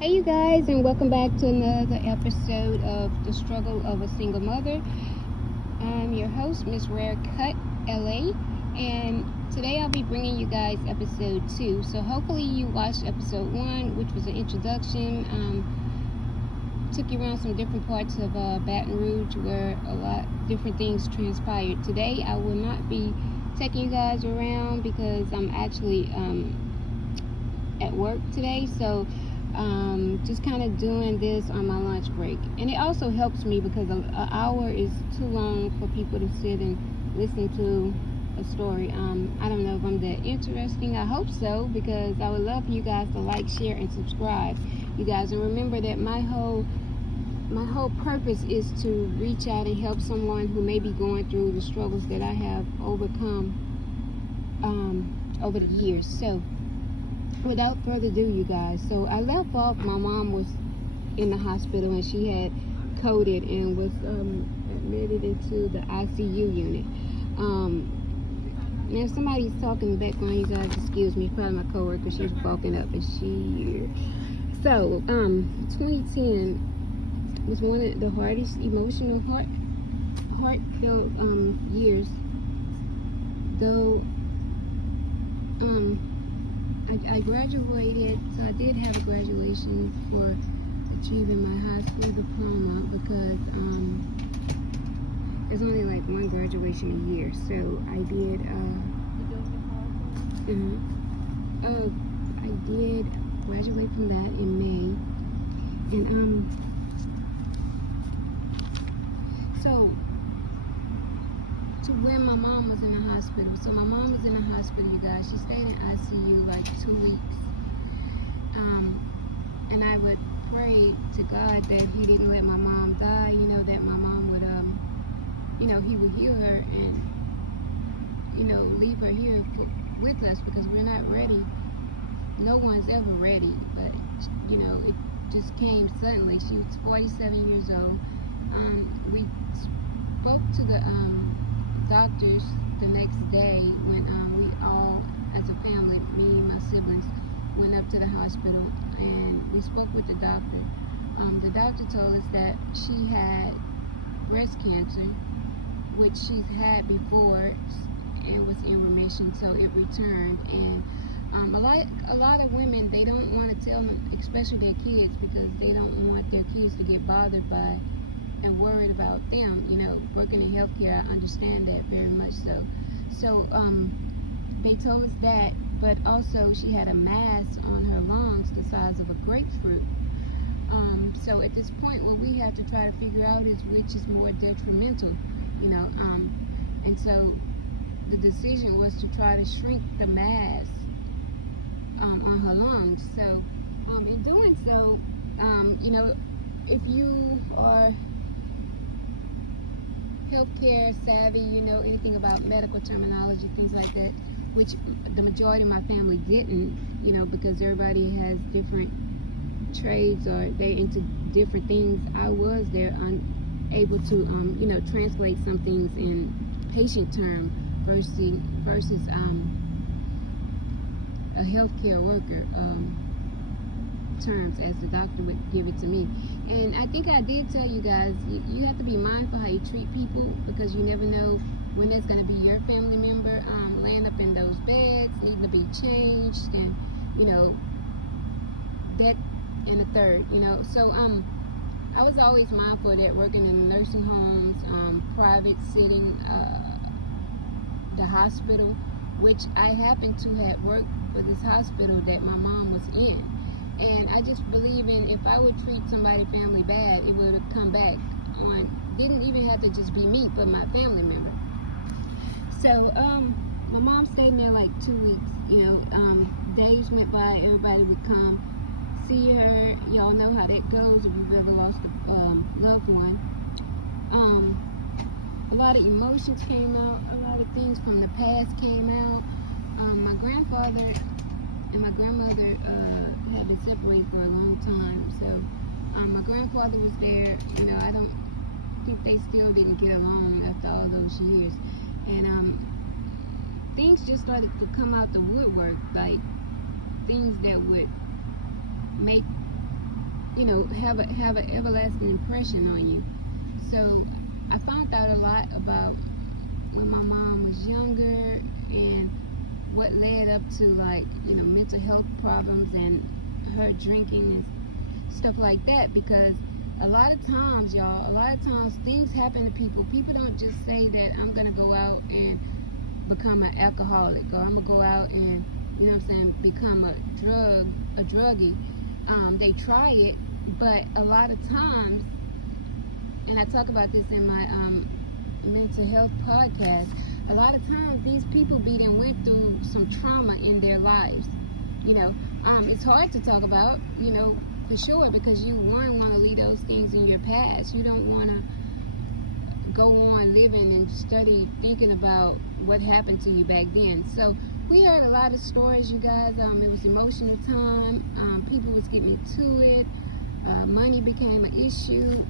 Hey you guys, and welcome back to another episode of The Struggle of a Single Mother. I'm your host, Mz.Rarecut, LA, and today I'll be bringing you guys episode 2. So hopefully you watched episode 1, which was an introduction. Took you around some different parts of Baton Rouge where a lot different things transpired. Today I will not be taking you guys around because I'm actually at work today, so just kind of doing this on my lunch break. And it also helps me because an hour is too long for people to sit and listen to a story. I don't know if I'm that interesting. I hope so, because I would love for you guys to like, share, and subscribe, you guys. And remember that my whole purpose is to reach out and help someone who may be going through the struggles that I have overcome over the years. So without further ado, you guys, so I left off, my mom was in the hospital and she had coded and was admitted into the ICU unit. Now if somebody's talking in the background, you guys excuse me, probably my coworker, she's walking up and she, so 2010 was one of the hardest emotional heartfelt years, though. I graduated, so I did have a graduation for achieving my high school diploma because there's only like one graduation a year. So I did, I did graduate from that in May, and so to when my mom was in the hospital. So my mom was in the hospital, you guys. She stayed in ICU like 2 weeks. And I would pray to God that He didn't let my mom die, that my mom would, He would heal her and, leave her here with us, because we're not ready. No one's ever ready, but, it just came suddenly. She was 47 years old. We spoke to the doctors the next day when we all, as a family, me and my siblings, went up to the hospital and we spoke with the doctor. The doctor told us that she had breast cancer, which she's had before and was in remission, so it returned. And a lot of women, they don't want to tell them, especially their kids, because they don't want their kids to get bothered by and worried about them. Working in healthcare, I understand that very much so. So they told us that, but also she had a mass on her lungs the size of a grapefruit. So at this point, what we have to try to figure out is which is more detrimental, and so the decision was to try to shrink the mass on her lungs. So in doing so, if you are healthcare savvy, anything about medical terminology, things like that, which the majority of my family didn't, because everybody has different trades or they're into different things. I was there unable to, translate some things in patient term versus a healthcare worker terms, as the doctor would give it to me. And I think I did tell you guys, you have to be mindful how you treat people, because you never know when there's going to be your family member laying up in those beds needing to be changed, and that and the third, so I was always mindful of that, working in nursing homes, private sitting, the hospital, which I happened to have worked for this hospital that my mom was in. And I just believe in, if I would treat somebody's family bad, it would have come back on, didn't even have to just be me, but my family member. So, my mom stayed in there like 2 weeks, days went by, everybody would come see her. Y'all know how that goes if you've ever lost a loved one. A lot of emotions came out, a lot of things from the past came out. My grandfather and my grandmother had been separated for a long time, so my grandfather was there. I don't think they still didn't get along after all those years, and things just started to come out the woodwork, like things that would make have an everlasting impression on you. So I found out a lot about when my mom was younger and what led up to, like, mental health problems and her drinking and stuff like that, because a lot of times, things happen to people. People don't just say that I'm gonna go out and become an alcoholic, or I'm gonna go out and, become a druggie. They try it, but a lot of times, and I talk about this in my mental health podcast, a lot of times these people went through some trauma in their lives. It's hard to talk about, for sure, because you want to leave those things in your past. You don't want to go on living and thinking about what happened to you back then. So we heard a lot of stories, you guys. It was emotional time. People was getting into it. Money became an issue.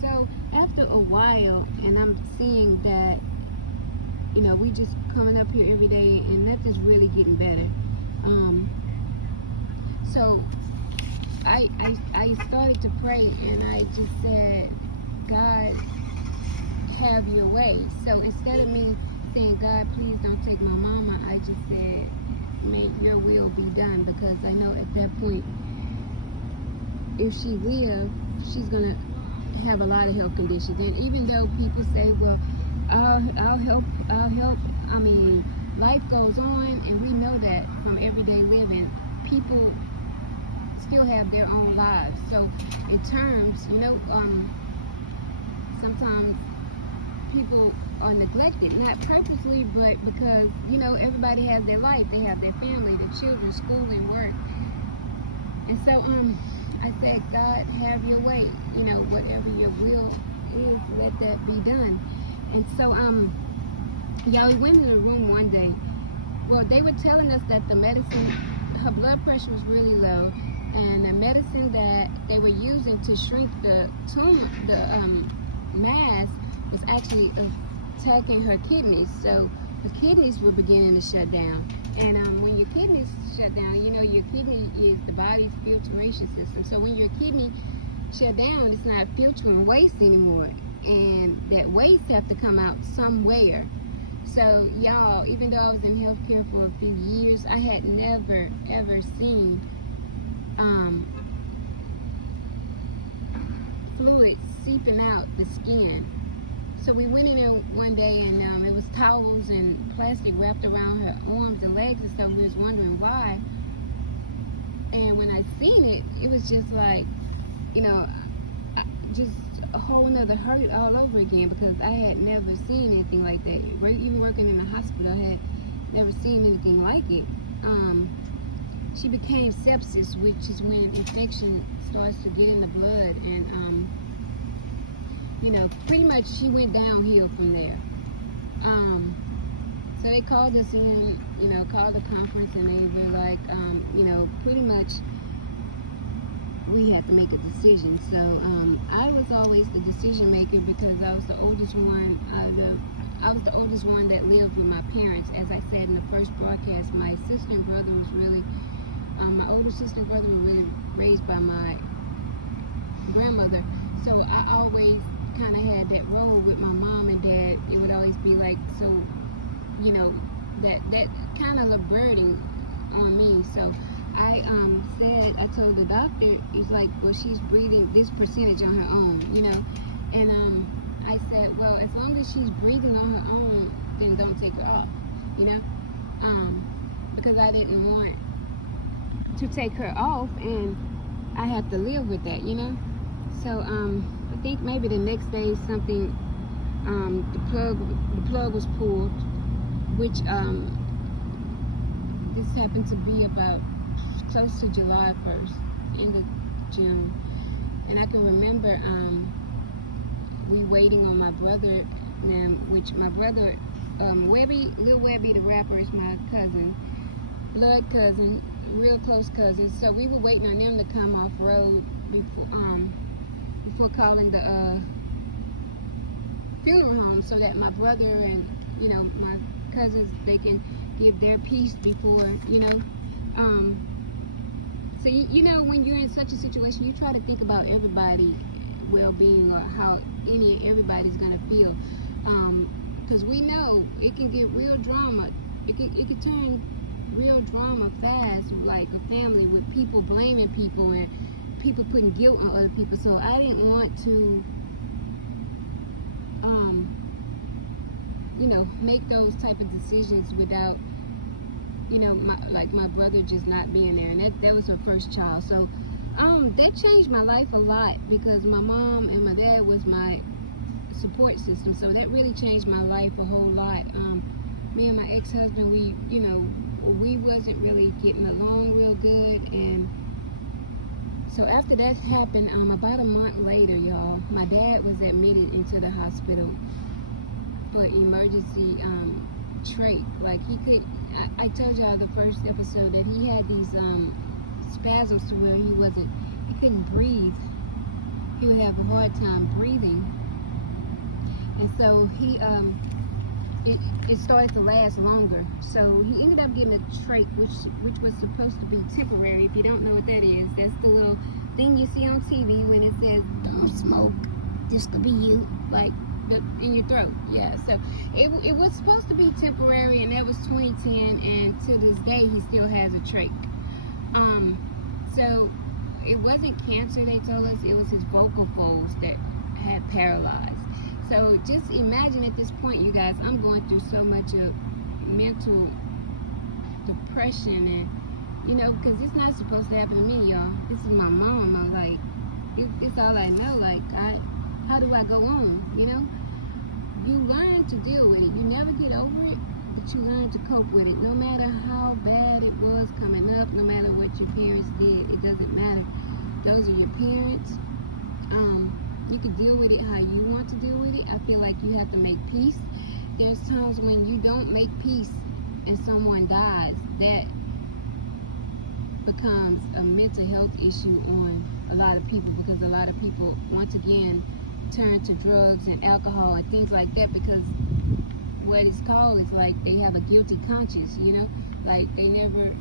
So after a while, and I'm seeing that, we just coming up here every day and nothing's really getting better. So I started to pray, and I just said, God, have your way. So instead of me saying, God, please don't take my mama, I just said, may your will be done, because I know at that point, if she lives, she's gonna have a lot of health conditions. And even though people say, well, I'll help, I mean, life goes on, and we know that from everyday living, people still have their own lives. So in terms, sometimes people are neglected, not purposely, but because, everybody has their life. They have their family, their children, school and work. And so I said, God, have your way. Whatever your will is, let that be done. And so y'all, we went in the room one day. Well, they were telling us that the medicine, her blood pressure was really low, and the medicine that they were using to shrink the tumor, the mass, was actually attacking her kidneys. So the kidneys were beginning to shut down. And when your kidneys shut down, your kidney is the body's filtration system. So when your kidney shut down, it's not filtering waste anymore. And that waste have to come out somewhere. So y'all, even though I was in healthcare for a few years, I had never ever seen fluid seeping out the skin. So we went in there one day, and it was towels and plastic wrapped around her arms and legs and stuff. We was wondering why. And when I seen it, it was just like, just a whole nother hurt all over again, because I had never seen anything like that. Even working in the hospital, I had never seen anything like it. She became sepsis, which is when infection starts to get in the blood, and pretty much she went downhill from there. So they called us in, called a conference, and they were like, pretty much we had to make a decision. So I was always the decision maker, because I was the oldest one. I was the oldest one that lived with my parents. As I said in the first broadcast, my sister and brother was really, my older sister and brother were really raised by my grandmother. So I always kind of had that role with my mom and dad. It would always be like, so, that kind of a burden on me. So I told the doctor, he's like, well, she's breathing this percentage on her own, and I said, well, as long as she's breathing on her own, then don't take her off, because I didn't want to take her off, and I had to live with that, So I think maybe the next day something, the plug was pulled, which this happened to be about close to July 1st, end of June. And I can remember we waiting on my brother, which my brother, Lil Webby the rapper, is my cousin, blood cousin, real close cousin. So we were waiting on them to come off road before calling the funeral home, so that my brother and my cousins, they can give their piece before So you know, when you're in such a situation, you try to think about everybody's well-being, or how everybody's gonna feel, because we know it can get real drama. It could turn real drama fast, like a family, with people blaming people and people putting guilt on other people. So I didn't want to you know, make those type of decisions without, you know, my brother just not being there, and that was her first child. So that changed my life a lot, because my mom and my dad was my support system. So that really changed my life a whole lot. Me and my ex-husband, we, you know, we wasn't really getting along real good, and so after that happened, about a month later, y'all, my dad was admitted into the hospital for emergency trach. Like, he could, I told y'all the first episode that he had these spasms to where he couldn't breathe. He would have a hard time breathing, and so he it started to last longer. So he ended up getting a trach, which was supposed to be temporary. If you don't know what that is, that's the little thing you see on TV when it says "Don't smoke, this could be you," like in your throat. Yeah. So it was supposed to be temporary, and that was 2010. And to this day, he still has a trach. So it wasn't cancer, they told us. It was his vocal folds that had paralyzed. So just imagine at this point, you guys, I'm going through so much of mental depression, and, you know, because it's not supposed to happen to me, y'all. This is my mom. I'm like, it's all I know. Like, how do I go on, you know? You learn to deal with it. You never get over it, but you learn to cope with it. No matter how bad it was coming up, no matter what your parents did, it doesn't matter. Those are your parents. You can deal with it how you want to deal with it. I feel like you have to make peace. There's times when you don't make peace and someone dies, that becomes a mental health issue on a lot of people, because a lot of people, once again, turn to drugs and alcohol and things like that, because what it's called is like they have a guilty conscience, you know? Like, they never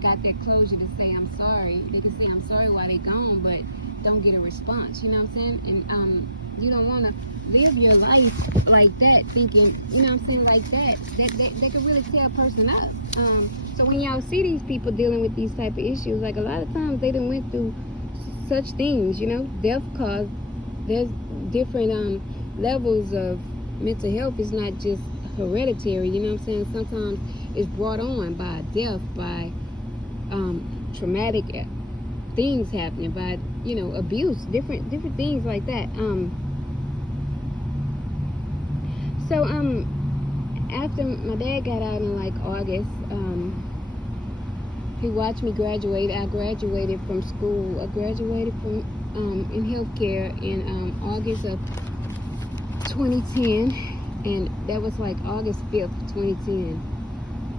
got that closure to say I'm sorry. They can say I'm sorry while they're gone, but don't get a response, you know what I'm saying? And you don't want to live your life like that, thinking, you know what I'm saying, like that can really tear a person up. So when y'all see these people dealing with these type of issues, like, a lot of times they done went through such things, you know, death caused. There's different levels of mental health. It's not just hereditary, you know what I'm saying? Sometimes it's brought on by death, by traumatic things happening, by, you know, abuse, different things like that. So after my dad got out in like August, he watched me graduate. I graduated from school. I graduated from in healthcare in August of 2010, and that was like August 5th, 2010.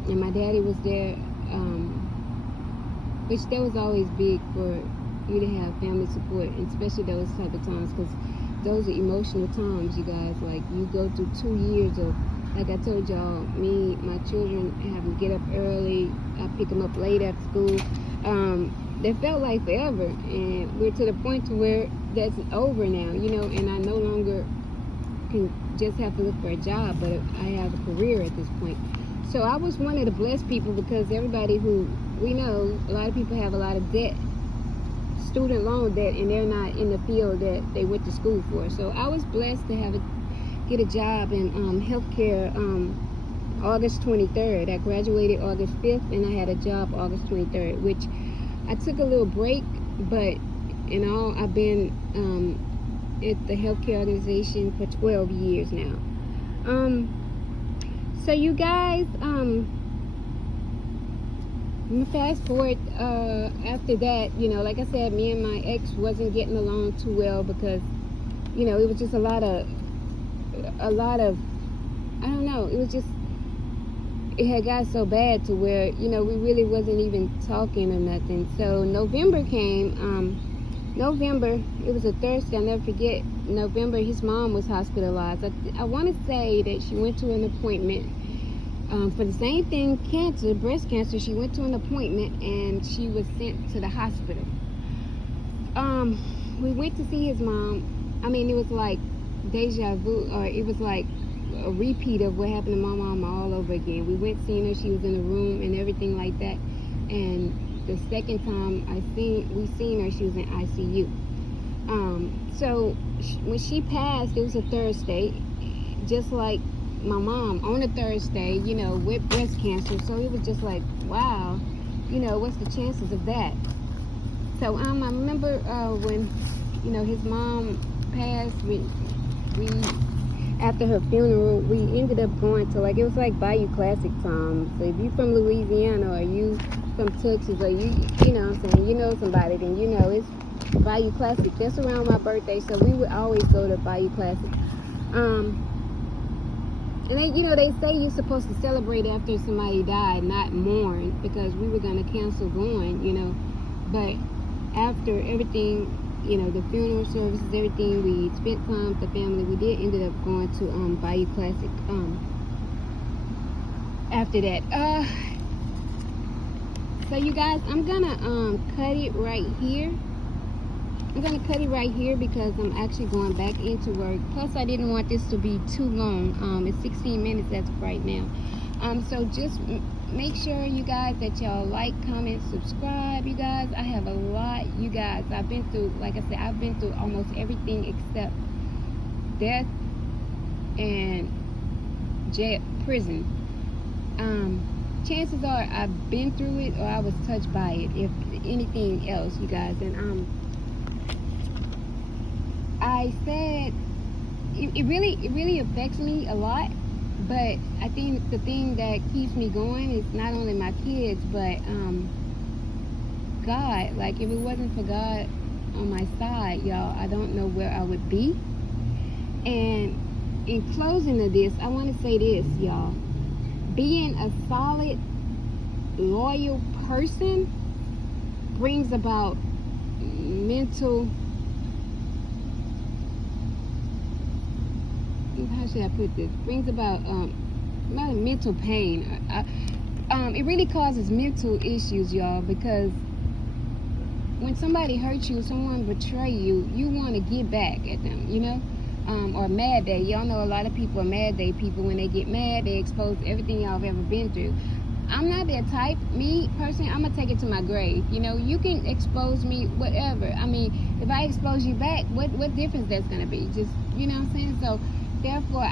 And my daddy was there, which that was always big for you to have family support, and especially those type of times, because those are emotional times, you guys. Like, you go through 2 years of, like I told y'all, me, my children having to get up early, I pick them up late after school. That felt like forever, and we're to the point to where that's over now, you know, and I no longer can just have to look for a job, but I have a career at this point. So I was one of the blessed people, because everybody who we know, a lot of people have a lot of debt, student loan debt, and they're not in the field that they went to school for. So I was blessed to get a job in healthcare August 23rd. I graduated August 5th, and I had a job August 23rd, which I took a little break, but in all, I've been at the healthcare organization for 12 years now. So you guys, I'm gonna fast forward. After that, you know, like I said, me and my ex wasn't getting along too well, because, you know, it was just a lot of, I don't know, it was just, it had got so bad to where, you know, we really wasn't even talking or nothing. So November came. November, it was a Thursday, I'll never forget. November, his mom was hospitalized. I want to say that she went to an appointment, for the same thing, cancer, breast cancer. She went to an appointment and she was sent to the hospital. We went to see his mom. I mean, it was like deja vu, or it was like a repeat of what happened to my mom all over again. We went seeing her. She was in the room and everything like that. And the second time we seen her, she was in ICU. So when she passed, it was a Thursday, just like my mom on a Thursday, you know, with breast cancer. So it was just like, wow, you know, what's the chances of that? So I remember when, you know, his mom passed, we after her funeral, we ended up going to, like, it was like Bayou Classic time. So if you from Louisiana, or you from Texas, or you know what I'm saying, you know somebody, then you know it's Bayou Classic. That's around my birthday, so we would always go to Bayou Classic. And they, you know, they say you're supposed to celebrate after somebody died, not mourn, because we were going to cancel going, you know. But after everything, you know, the funeral services, everything, we spent time with the family. We did ended up going to Bayou Classic after that. So you guys, I'm gonna cut it right here. I'm gonna cut it right here because I'm actually going back into work. Plus, I didn't want this to be too long. It's 16 minutes as of right now. So just make sure, you guys, that y'all like, comment, subscribe. You guys, I have a lot. You guys, I've been through, like I said, I've been through almost everything except death and jail, prison. Chances are I've been through it, or I was touched by it, if anything else, you guys. And I said it really affects me a lot. But I think the thing that keeps me going is not only my kids, but God. Like, if it wasn't for God on my side, y'all, I don't know where I would be. And in closing of this, I want to say this, y'all. Being a solid, loyal person brings about mental, how should I put this? Brings about not mental pain. It really causes mental issues, y'all, because when somebody hurts you, someone betray you, you want to get back at them, you know? Or mad day. Y'all know a lot of people are mad day people. When they get mad, they expose everything y'all have ever been through. I'm not that type. Me, personally, I'm going to take it to my grave. You know, you can expose me, whatever. I mean, if I expose you back, what difference that's going to be? Just, you know what I'm saying? So, therefore,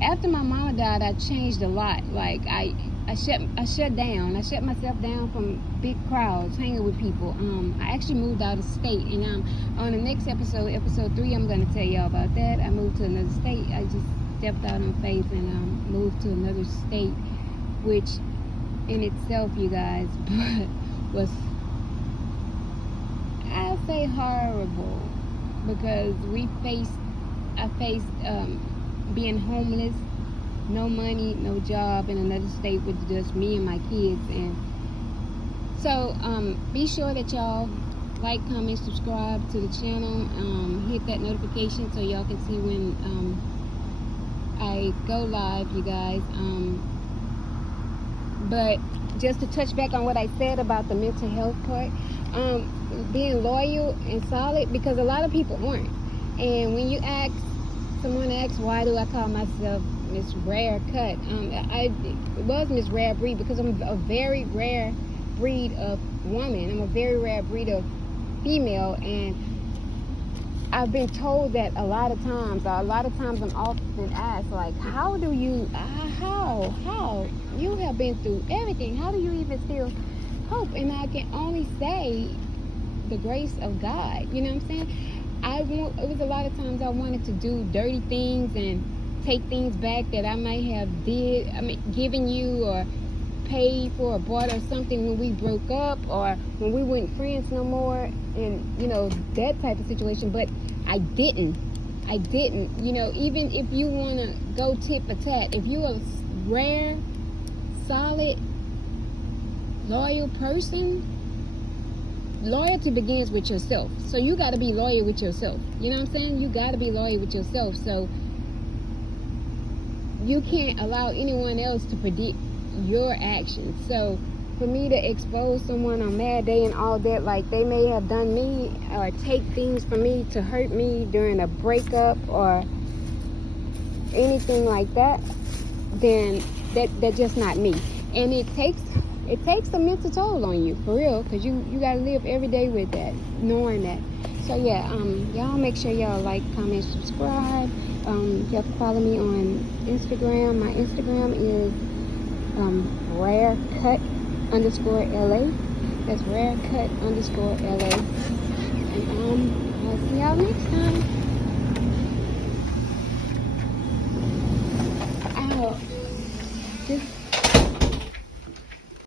after my mama died, I changed a lot. Like, I shut down. I shut myself down from big crowds, hanging with people. I actually moved out of state, and on the next episode 3, I'm going to tell y'all about that. I moved to another state. I just stepped out on faith and moved to another state, which in itself, you guys, was, I'll say, horrible, because I faced being homeless, no money, no job, in another state with just me and my kids. And so be sure that y'all like, comment, subscribe to the channel, hit that notification so y'all can see when I go live, you guys. But just to touch back on what I said about the mental health part, being loyal and solid, because a lot of people aren't. And when you someone asks, why do I call myself Mz.Rarecut? It was Mz. Rare Breed because I'm a very rare breed of woman. I'm a very rare breed of female, and I've been told that a lot of times I'm often asked, like, how do you, how you have been through everything, how do you even still hope? And I can only say the grace of God. You know what I'm saying? It was a lot of times I wanted to do dirty things and take things back that I might have given you, or paid for, or bought, or something when we broke up, or when we weren't friends no more, and you know, that type of situation. But I didn't, you know. Even if you want to go tit for tat, if you're a rare, solid, loyal person, loyalty begins with yourself. So you got to be loyal with yourself. You know what I'm saying? You got to be loyal with yourself. So you can't allow anyone else to predict your actions. So for me to expose someone on Mad Day and all that, like they may have done me or take things from me to hurt me during a breakup or anything like that, then that's just not me. And it takes a mental toll on you, for real, because you got to live every day with that, knowing that. So yeah, y'all make sure y'all like, comment, subscribe. Y'all can follow me on Instagram. My Instagram is Rarecut_LA. That's Rarecut_LA.